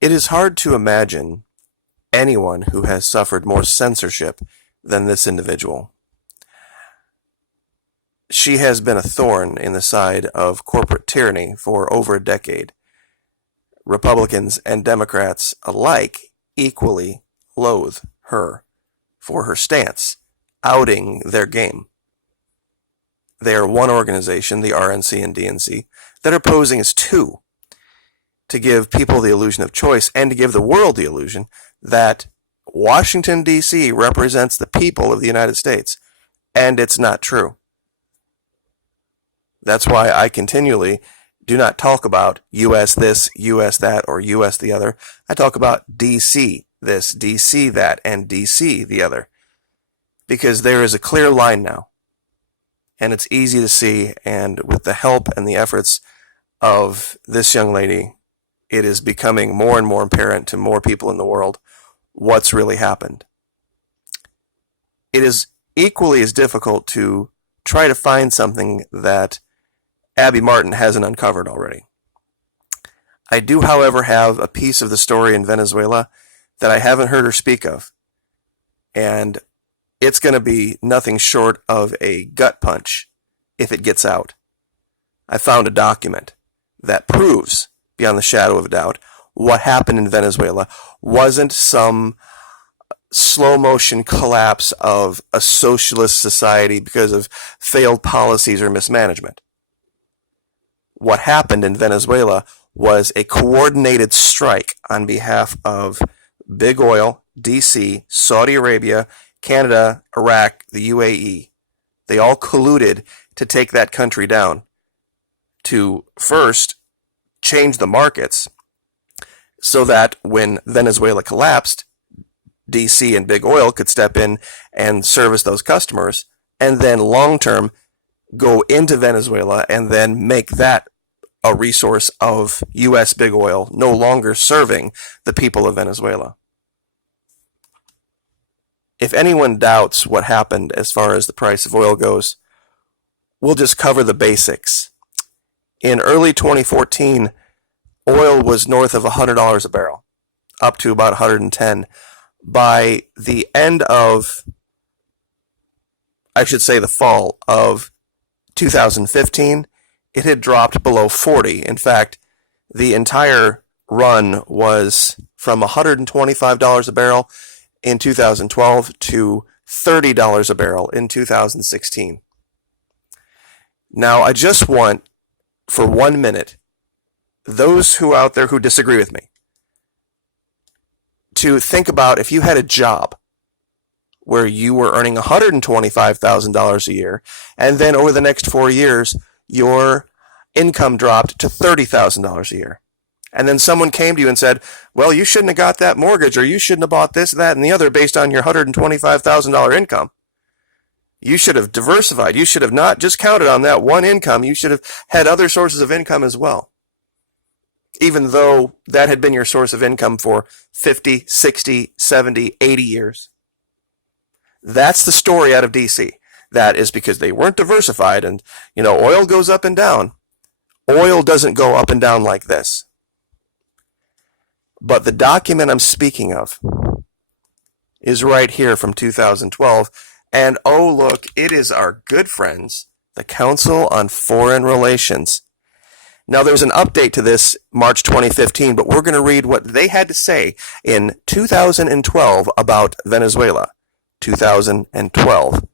It is hard to imagine anyone who has suffered more censorship than this individual. She has been a thorn in the side of corporate tyranny for over a decade. Republicans and Democrats alike equally loathe her for her stance, outing their game. They are one organization, the RNC and DNC, that are posing as two, to give people the illusion of choice and to give the world the illusion that Washington, D.C. represents the people of the United States. And it's not true. That's why I continually do not talk about U.S. this, U.S. that, or U.S. the other. I talk about D.C. this, D.C. that, and D.C. the other. Because there is a clear line now. And it's easy to see, and with the help and the efforts of this young lady, it is becoming more and more apparent to more people in the world what's really happened. It is equally as difficult to try to find something that Abby Martin hasn't uncovered already. I do, however, have a piece of the story in Venezuela that I haven't heard her speak of. And it's going to be nothing short of a gut punch if it gets out. I found a document that proves, beyond the shadow of a doubt, what happened in Venezuela wasn't some slow motion collapse of a socialist society because of failed policies or mismanagement. What happened in Venezuela was a coordinated strike on behalf of Big Oil, DC, Saudi Arabia, Canada, Iraq, the UAE. They all colluded to take that country down, to first change the markets so that when Venezuela collapsed, DC and Big Oil could step in and service those customers, and then long-term go into Venezuela and then make that a resource of U.S. Big Oil, no longer serving the people of Venezuela. If anyone doubts what happened as far as the price of oil goes, we'll just cover the basics. In early 2014, oil was north of $100 a barrel, up to about 110. By the end of, I should say the fall of 2015, it had dropped below 40. In fact, the entire run was from $125 a barrel in 2012 to $30 a barrel in 2016. Now, I just want, for 1 minute, those who out there who disagree with me, to think about if you had a job where you were earning $125,000 a year, and then over the next 4 years, your income dropped to $30,000 a year. And then someone came to you and said, well, you shouldn't have got that mortgage, or you shouldn't have bought this, that, and the other based on your $125,000 income. You should have diversified. You should have not just counted on that one income. You should have had other sources of income as well. Even though that had been your source of income for 50, 60, 70, 80 years. That's the story out of DC. That is because they weren't diversified, and, oil goes up and down. Oil doesn't go up and down like this. But the document I'm speaking of is right here from 2012. And oh, look, it is our good friends, the Council on Foreign Relations. Now, there's an update to this March 2015, but we're going to read what they had to say in 2012 about Venezuela. 2012.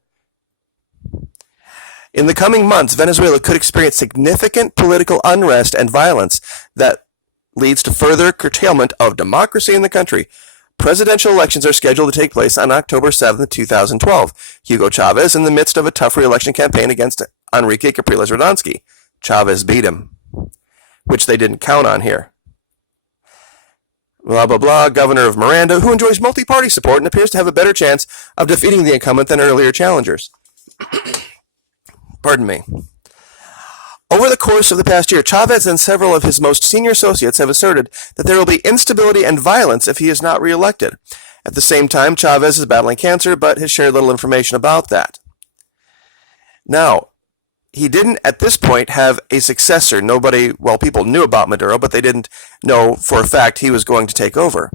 In the coming months, Venezuela could experience significant political unrest and violence that leads to further curtailment of democracy in the country. Presidential elections are scheduled to take place on October 7th, 2012. Hugo Chavez in the midst of a tough re-election campaign against Enrique Capriles-Radonsky. Chavez beat him, which they didn't count on here. Blah, blah, blah. Governor of Miranda, who enjoys multi-party support and appears to have a better chance of defeating the incumbent than earlier challengers. Pardon me. Over the course of the past year, Chavez and several of his most senior associates have asserted that there will be instability and violence if he is not reelected. At the same time, Chavez is battling cancer, but has shared little information about that. Now, he didn't at this point have a successor. People knew about Maduro, but they didn't know for a fact he was going to take over.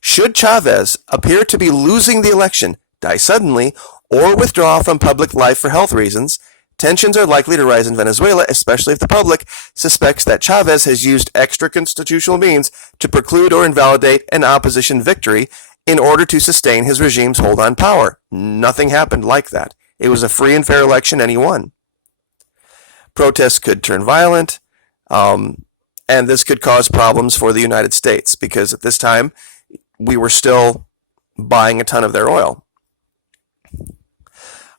Should Chavez appear to be losing the election, die suddenly, or withdraw from public life for health reasons, tensions are likely to rise in Venezuela, especially if the public suspects that Chavez has used extra-constitutional means to preclude or invalidate an opposition victory in order to sustain his regime's hold on power. Nothing happened like that. It was a free and fair election, and he won. Protests could turn violent, and this could cause problems for the United States, because at this time, we were still buying a ton of their oil.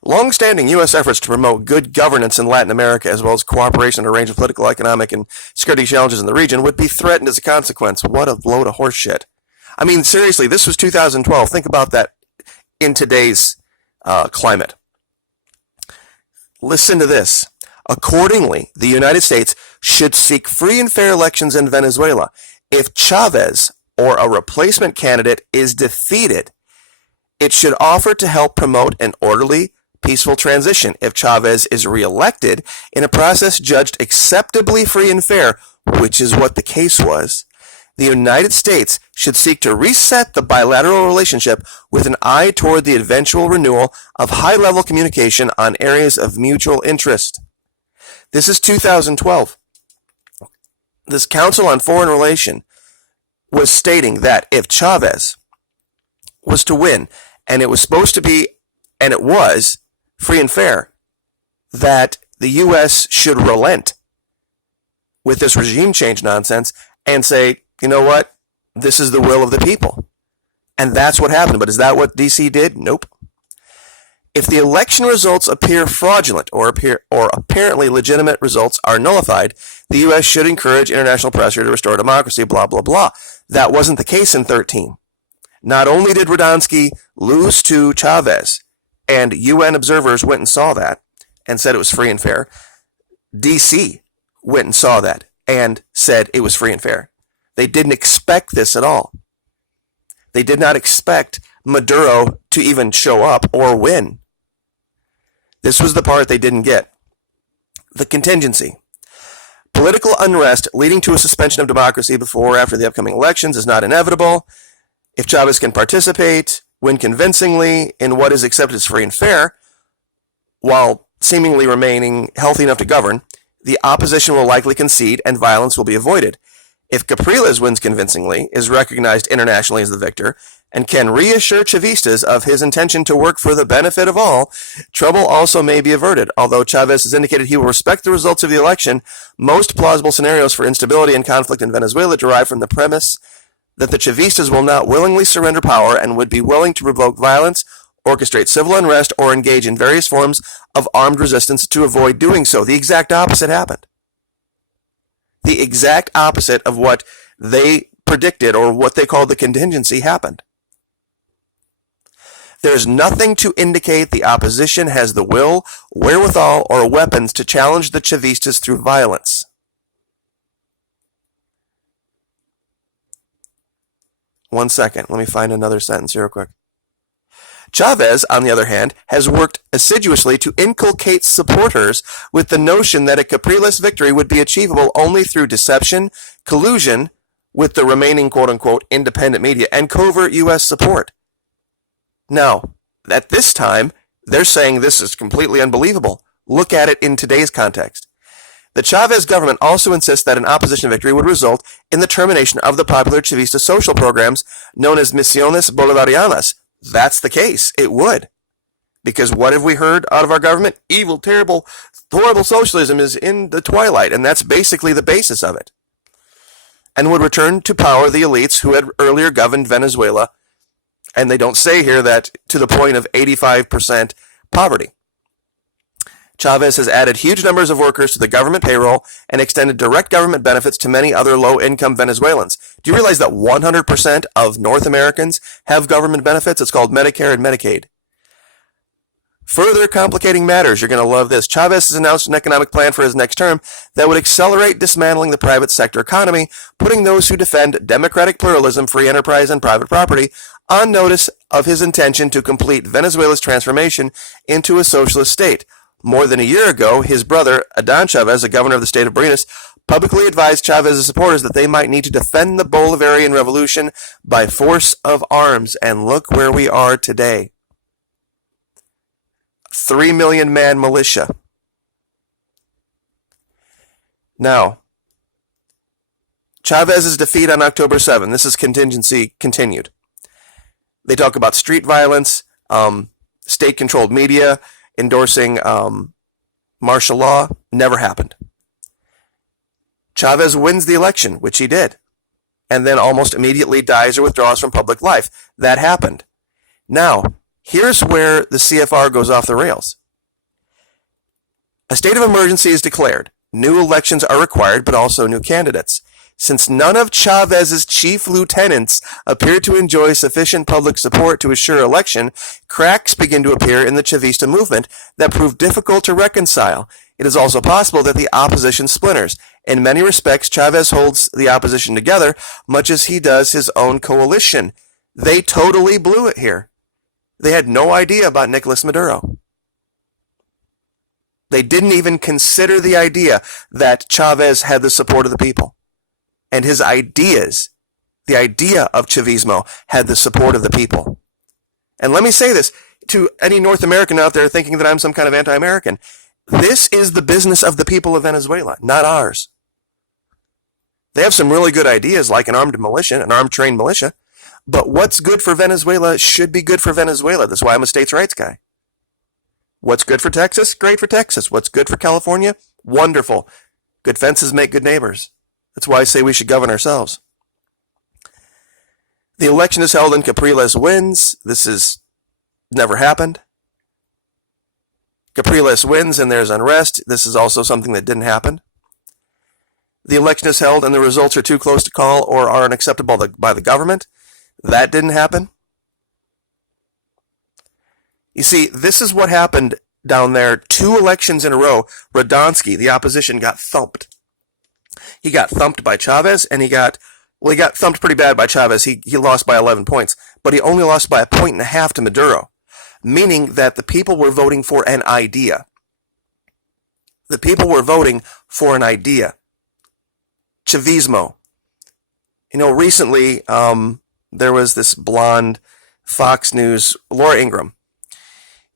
Long-standing U.S. efforts to promote good governance in Latin America, as well as cooperation on a range of political, economic, and security challenges in the region, would be threatened as a consequence. What a load of horse shit. I mean, seriously, this was 2012. Think about that in today's climate. Listen to this. Accordingly, the United States should seek free and fair elections in Venezuela. If Chavez or a replacement candidate is defeated, it should offer to help promote an orderly, peaceful transition. If Chavez is reelected in a process judged acceptably free and fair, which is what the case was, the United States should seek to reset the bilateral relationship with an eye toward the eventual renewal of high-level communication on areas of mutual interest. This is 2012. This Council on Foreign Relations was stating that if Chavez was to win, and it was supposed to be, and it was, free and fair, that the U.S. should relent with this regime change nonsense and say, you know what, this is the will of the people. And that's what happened. But is that what D.C. did? Nope. If the election results appear fraudulent or apparently legitimate results are nullified, the U.S. should encourage international pressure to restore democracy, blah, blah, blah. That wasn't the case in 2013. Not only did Radonsky lose to Chavez, and UN observers went and saw that and said it was free and fair, D.C. went and saw that and said it was free and fair. They didn't expect this at all. They did not expect Maduro to even show up or win. This was the part they didn't get. The contingency. Political unrest leading to a suspension of democracy before or after the upcoming elections is not inevitable. If Chavez can participate, win convincingly in what is accepted as free and fair, while seemingly remaining healthy enough to govern, the opposition will likely concede and violence will be avoided. If Capriles wins convincingly, is recognized internationally as the victor, and can reassure Chavistas of his intention to work for the benefit of all, trouble also may be averted. Although Chavez has indicated he will respect the results of the election, most plausible scenarios for instability and conflict in Venezuela derive from the premise that the Chavistas will not willingly surrender power and would be willing to provoke violence, orchestrate civil unrest, or engage in various forms of armed resistance to avoid doing so. The exact opposite happened. The exact opposite of what they predicted or what they called the contingency happened. There's nothing to indicate the opposition has the will, wherewithal, or weapons to challenge the Chavistas through violence. One second, let me find another sentence here real quick. Chavez, on the other hand, has worked assiduously to inculcate supporters with the notion that a Capriles victory would be achievable only through deception, collusion with the remaining quote-unquote independent media, and covert U.S. support. Now, at this time, they're saying this is completely unbelievable. Look at it in today's context. The Chavez government also insists that an opposition victory would result in the termination of the popular Chavista social programs known as Misiones Bolivarianas. That's the case. It would. Because what have we heard out of our government? Evil, terrible, horrible socialism is in the twilight, and that's basically the basis of it. And would return to power the elites who had earlier governed Venezuela, and they don't say here that to the point of 85% poverty. Chavez has added huge numbers of workers to the government payroll and extended direct government benefits to many other low-income Venezuelans. Do you realize that 100% of North Americans have government benefits? It's called Medicare and Medicaid. Further complicating matters, you're going to love this. Chavez has announced an economic plan for his next term that would accelerate dismantling the private sector economy, putting those who defend democratic pluralism, free enterprise, and private property on notice of his intention to complete Venezuela's transformation into a socialist state. More than a year ago, his brother, Adán Chávez, the governor of the state of Barinas, publicly advised Chávez's supporters that they might need to defend the Bolivarian revolution by force of arms. And look where we are today. 3 million man militia. Now, Chávez's defeat on October 7, this is contingency continued. They talk about street violence, state-controlled media, endorsing martial law. Never happened. Chávez wins the election, which he did, and then almost immediately dies or withdraws from public life. That happened. Now, here's where the CFR goes off the rails. A state of emergency is declared. New elections are required, but also new candidates. Since none of Chávez's chief lieutenants appear to enjoy sufficient public support to assure election, cracks begin to appear in the Chavista movement that prove difficult to reconcile. It is also possible that the opposition splinters. In many respects, Chávez holds the opposition together, much as he does his own coalition. They totally blew it here. They had no idea about Nicolas Maduro. They didn't even consider the idea that Chávez had the support of the people. And his ideas, the idea of Chavismo, had the support of the people. And let me say this to any North American out there thinking that I'm some kind of anti-American. This is the business of the people of Venezuela, not ours. They have some really good ideas, like an armed militia, an armed trained militia. But what's good for Venezuela should be good for Venezuela. That's why I'm a states' rights guy. What's good for Texas? Great for Texas. What's good for California? Wonderful. Good fences make good neighbors. That's why I say we should govern ourselves. The election is held and Capriles wins. This has never happened. Capriles wins and there's unrest. This is also something that didn't happen. The election is held and the results are too close to call or are unacceptable by the government. That didn't happen. You see, this is what happened down there. 2 elections in a row, Radonsky, the opposition, got thumped. He got thumped by Chávez, and he got thumped pretty bad by Chávez. He lost by 11 points, but he only lost by 1.5 points to Maduro, meaning that the people were voting for an idea. The people were voting for an idea. Chavismo. You know, recently, there was this blonde Fox News, Laura Ingraham,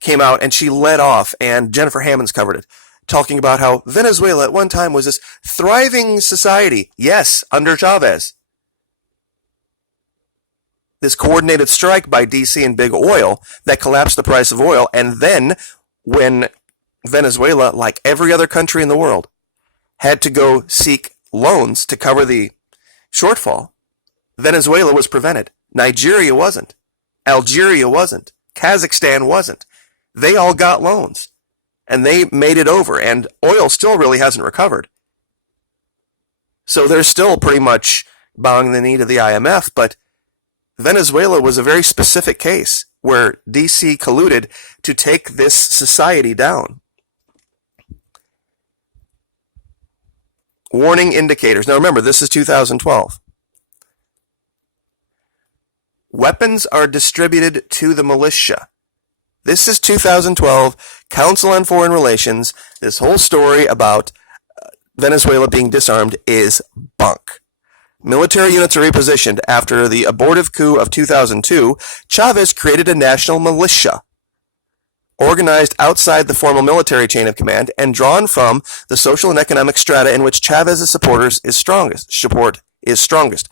came out and she led off, and Jennifer Hammonds covered it, talking about how Venezuela at one time was this thriving society. Yes, under Chávez. This coordinated strike by DC and Big Oil that collapsed the price of oil, and then when Venezuela, like every other country in the world, had to go seek loans to cover the shortfall, Venezuela was prevented. Nigeria wasn't. Algeria wasn't. Kazakhstan wasn't. They all got loans. And they made it over, and oil still really hasn't recovered. So they're still pretty much bowing the knee to the IMF, but Venezuela was a very specific case where DC colluded to take this society down. Warning indicators. Now remember, this is 2012. Weapons are distributed to the militia. This is 2012, Council on Foreign Relations. This whole story about Venezuela being disarmed is bunk. Military units are repositioned. After the abortive coup of 2002, Chávez created a national militia, organized outside the formal military chain of command and drawn from the social and economic strata in which Chávez's support is strongest.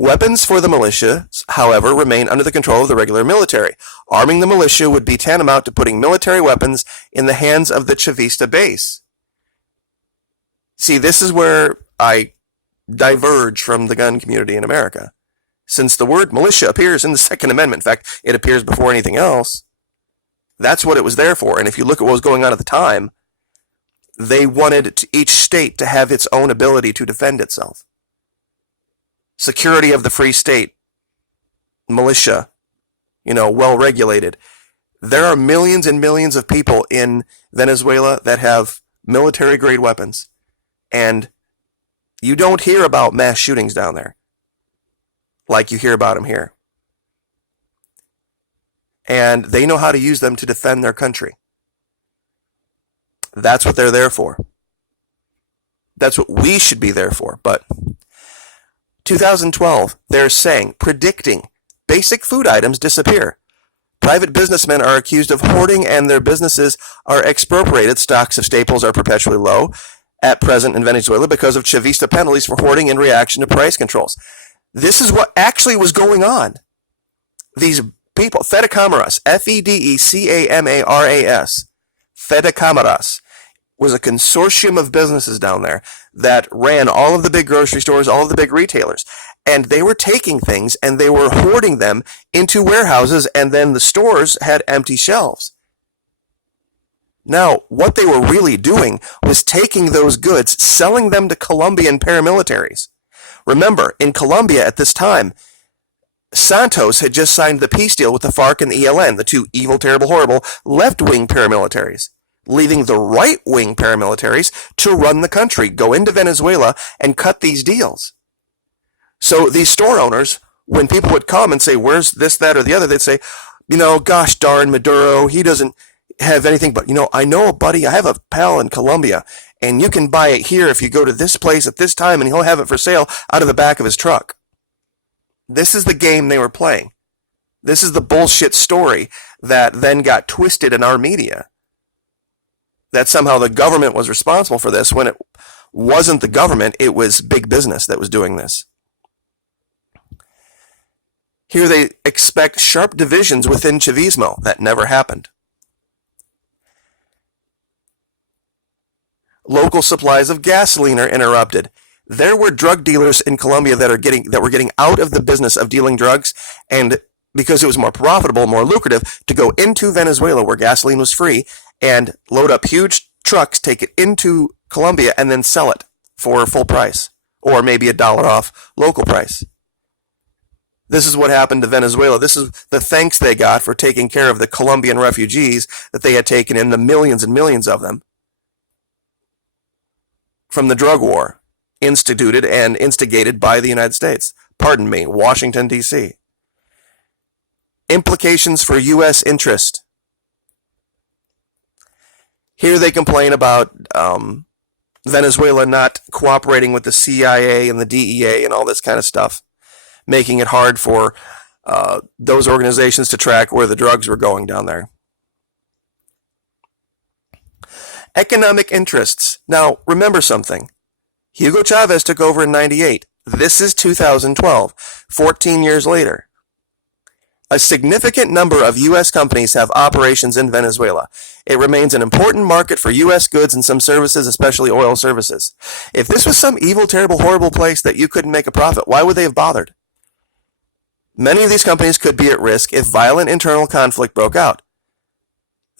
Weapons for the militia, however, remain under the control of the regular military. Arming the militia would be tantamount to putting military weapons in the hands of the Chavista base. See, this is where I diverge from the gun community in America. Since the word militia appears in the Second Amendment, in fact, it appears before anything else, that's what it was there for. And if you look at what was going on at the time, they wanted each state to have its own ability to defend itself. Security of the free state, militia, well regulated. There are millions and millions of people in Venezuela that have military grade weapons, and you don't hear about mass shootings down there like you hear about them here. And they know how to use them to defend their country. That's what they're there for. That's what we should be there for. But 2012, they're saying, predicting basic food items disappear. Private businessmen are accused of hoarding and their businesses are expropriated. Stocks of staples are perpetually low at present in Venezuela because of Chavista penalties for hoarding in reaction to price controls. This is what actually was going on. These people, Fedecamaras, Fedecamaras, Fedecamaras, was a consortium of businesses down there that ran all of the big grocery stores, all of the big retailers. And they were taking things and they were hoarding them into warehouses, and then the stores had empty shelves. Now, what they were really doing was taking those goods, selling them to Colombian paramilitaries. Remember, in Colombia at this time, Santos had just signed the peace deal with the FARC and the ELN, the two evil, terrible, horrible left-wing paramilitaries, leaving the right-wing paramilitaries to run the country, go into Venezuela and cut these deals. So these store owners, when people would come and say, where's this, that, or the other, they'd say, gosh darn Maduro, he doesn't have anything but, I know a buddy, I have a pal in Colombia, and you can buy it here if you go to this place at this time, and he'll have it for sale out of the back of his truck. This is the game they were playing. This is the bullshit story that then got twisted in our media. That somehow the government was responsible for this, when it wasn't the government, it was big business that was doing this. Here they expect sharp divisions within Chavismo. That never happened. Local supplies of gasoline are interrupted. There were drug dealers in Colombia that were getting out of the business of dealing drugs, and because it was more profitable, more lucrative, to go into Venezuela where gasoline was free and load up huge trucks, take it into Colombia, and then sell it for full price, or maybe $1 off local price. This is what happened to Venezuela. This is the thanks they got for taking care of the Colombian refugees that they had taken in, the millions and millions of them, from the drug war instituted and instigated by the United States. Pardon me, Washington, D.C. Implications for U.S. interest. Here they complain about Venezuela not cooperating with the CIA and the DEA and all this kind of stuff, making it hard for those organizations to track where the drugs were going down there. Economic interests. Now, remember something. Hugo Chavez took over in 98. This is 2012, 14 years later. A significant number of U.S. companies have operations in Venezuela. It remains an important market for U.S. goods and some services, especially oil services. If this was some evil, terrible, horrible place that you couldn't make a profit, why would they have bothered? Many of these companies could be at risk if violent internal conflict broke out.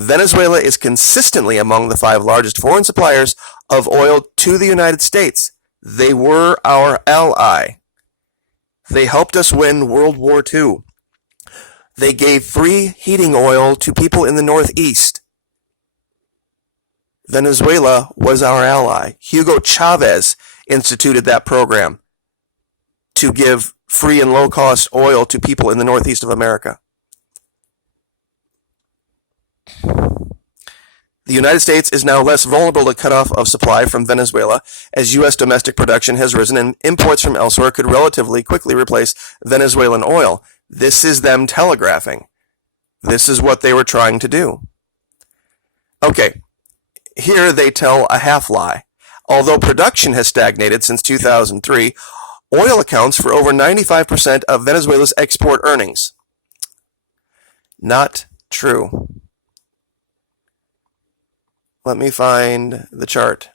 Venezuela is consistently among the 5 largest foreign suppliers of oil to the United States. They were our ally. They helped us win World War II. They gave free heating oil to people in the Northeast. Venezuela was our ally. Hugo Chavez instituted that program to give free and low-cost oil to people in the Northeast of America. The United States is now less vulnerable to cutoff of supply from Venezuela, as U.S. domestic production has risen and imports from elsewhere could relatively quickly replace Venezuelan oil. This is them telegraphing. This is what they were trying to do. Okay, here they tell a half-lie. Although production has stagnated since 2003, oil accounts for over 95% of Venezuela's export earnings. Not true. Let me find the chart.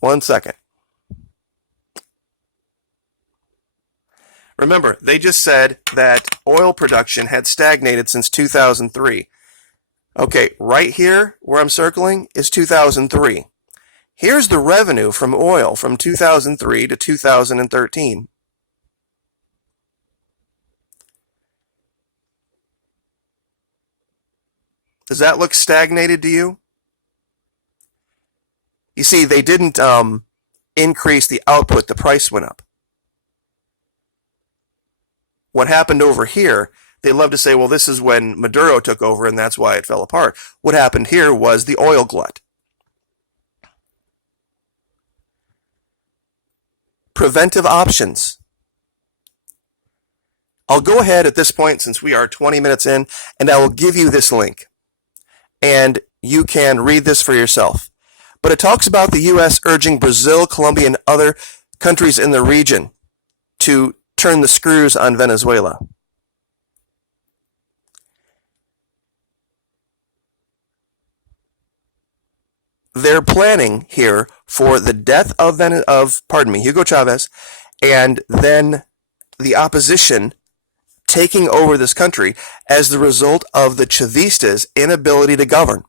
1 second. Remember, they just said that oil production had stagnated since 2003. Okay, right here, where I'm circling, is 2003. Here's the revenue from oil from 2003 to 2013. Does that look stagnated to you? You see, they didn't increase the output, the price went up. What happened over here, They love to say, well, this is when Maduro took over and that's why it fell apart. What happened here was the oil glut. Preventive options. I'll go ahead at this point, since we are 20 minutes in, and I will give you this link. And you can read this for yourself. But it talks about the U.S. urging Brazil, Colombia, and other countries in the region to turn the screws on Venezuela. They're planning here for the death of Hugo Chavez, and then the opposition taking over this country as the result of the Chavistas' inability to govern.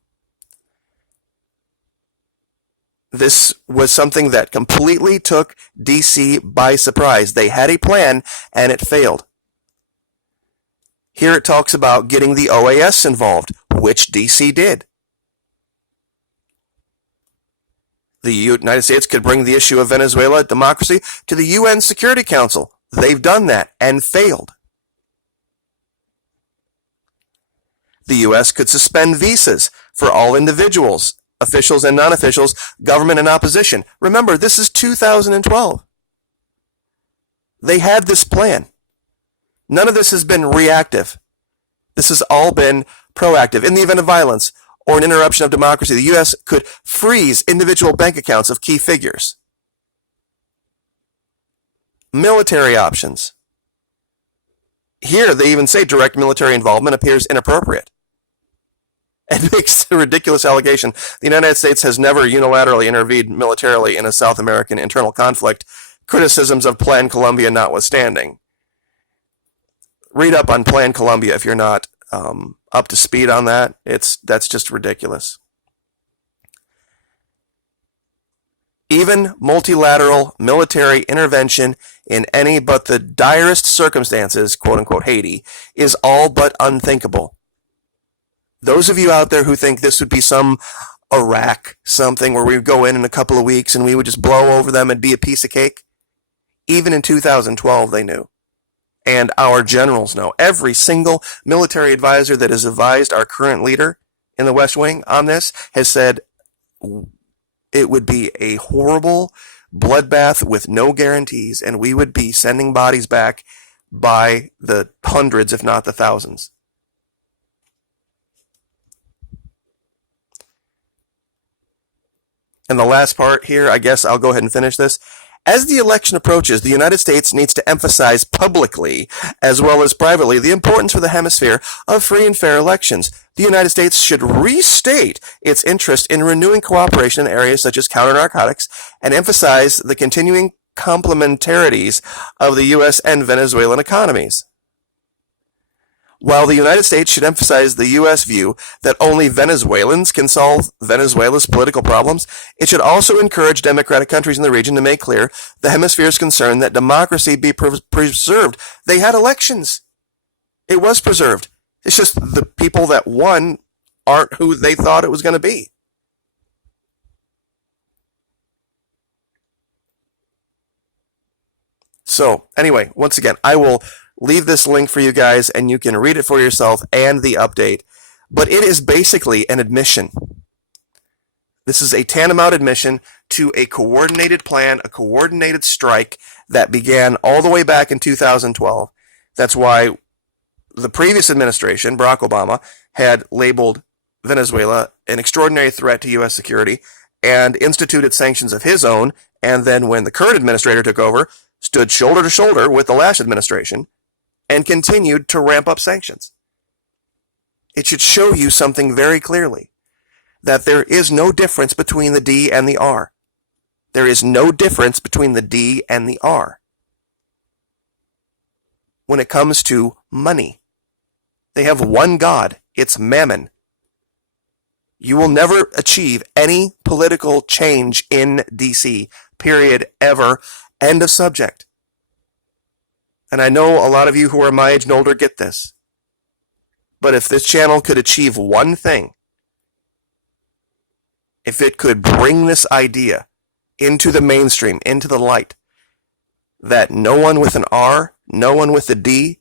This was something that completely took D.C. by surprise. They had a plan, and it failed. Here it talks about getting the OAS involved, which D.C. did. The United States could bring the issue of Venezuela democracy to the UN Security Council. They've done that and failed. The U.S. could suspend visas for all individuals, officials and non-officials, government and opposition. Remember, this is 2012. They had this plan. None of this has been reactive. This has all been proactive. In the event of violence or an interruption of democracy, the U.S. could freeze individual bank accounts of key figures. Military options. Here, they even say direct military involvement appears inappropriate. And makes a ridiculous allegation. The United States has never unilaterally intervened militarily in a South American internal conflict, criticisms of Plan Colombia notwithstanding. Read up on Plan Colombia if you're not up to speed on that. That's just ridiculous. Even multilateral military intervention in any but the direst circumstances, quote-unquote Haiti, is all but unthinkable. Those of you out there who think this would be some Iraq, something where we would go in a couple of weeks and we would just blow over them and be a piece of cake, even in 2012 they knew. And our generals know. Every single military advisor that has advised our current leader in the West Wing on this has said it would be a horrible bloodbath with no guarantees, and we would be sending bodies back by the hundreds, if not the thousands. And the last part here, I guess I'll go ahead and finish this. As the election approaches, the United States needs to emphasize publicly, as well as privately, the importance for the hemisphere of free and fair elections. The United States should restate its interest in renewing cooperation in areas such as counter-narcotics and emphasize the continuing complementarities of the U.S. and Venezuelan economies. While the United States should emphasize the U.S. view that only Venezuelans can solve Venezuela's political problems, it should also encourage democratic countries in the region to make clear the hemisphere's concern that democracy be preserved. They had elections. It was preserved. It's just the people that won aren't who they thought it was going to be. So, anyway, once again, I will leave this link for you guys, and you can read it for yourself and the update. But it is basically an admission. This is a tantamount admission to a coordinated plan, a coordinated strike that began all the way back in 2012. That's why the previous administration, Barack Obama, had labeled Venezuela an extraordinary threat to U.S. security and instituted sanctions of his own. And then when the current administrator took over, stood shoulder to shoulder with the last administration and continued to ramp up sanctions. It should show you something very clearly, that there is no difference between the D and the R. There is no difference between the D and the R when it comes to money. They have one God. It's Mammon. You will never achieve any political change in DC, period, ever. End of subject. And I know a lot of you who are my age and older get this. But if this channel could achieve one thing, if it could bring this idea into the mainstream, into the light, that no one with an R, no one with a D,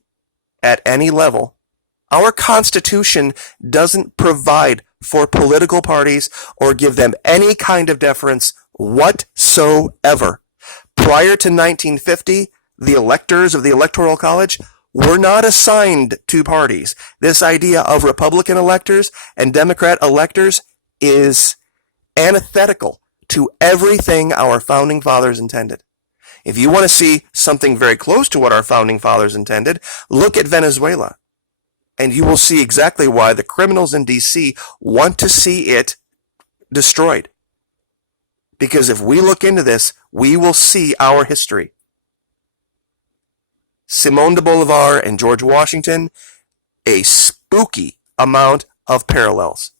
at any level Our Constitution doesn't provide for political parties or give them any kind of deference whatsoever. Prior to 1950, the electors of the Electoral College were not assigned to parties. This idea of Republican electors and Democrat electors is antithetical to everything our founding fathers intended. If you want to see something very close to what our founding fathers intended, look at Venezuela. And you will see exactly why the criminals in D.C. want to see it destroyed. Because if we look into this, we will see our history. Simón de Bolivar and George Washington, a spooky amount of parallels.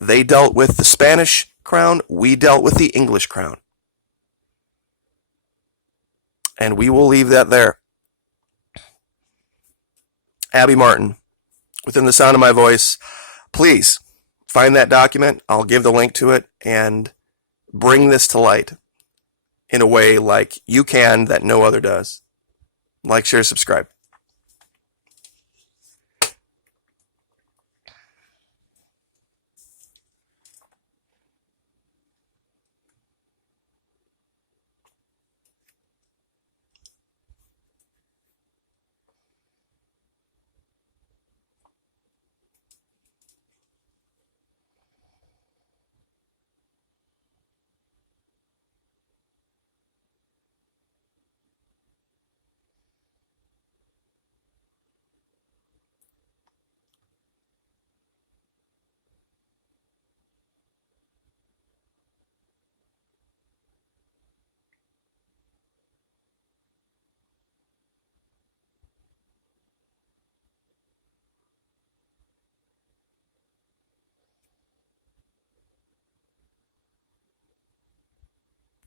They dealt with the Spanish crown, we dealt with the English crown. And we will leave that there. Abby Martin, within the sound of my voice, please find that document. I'll give the link to it and bring this to light in a way like you can that no other does. Like, share, subscribe.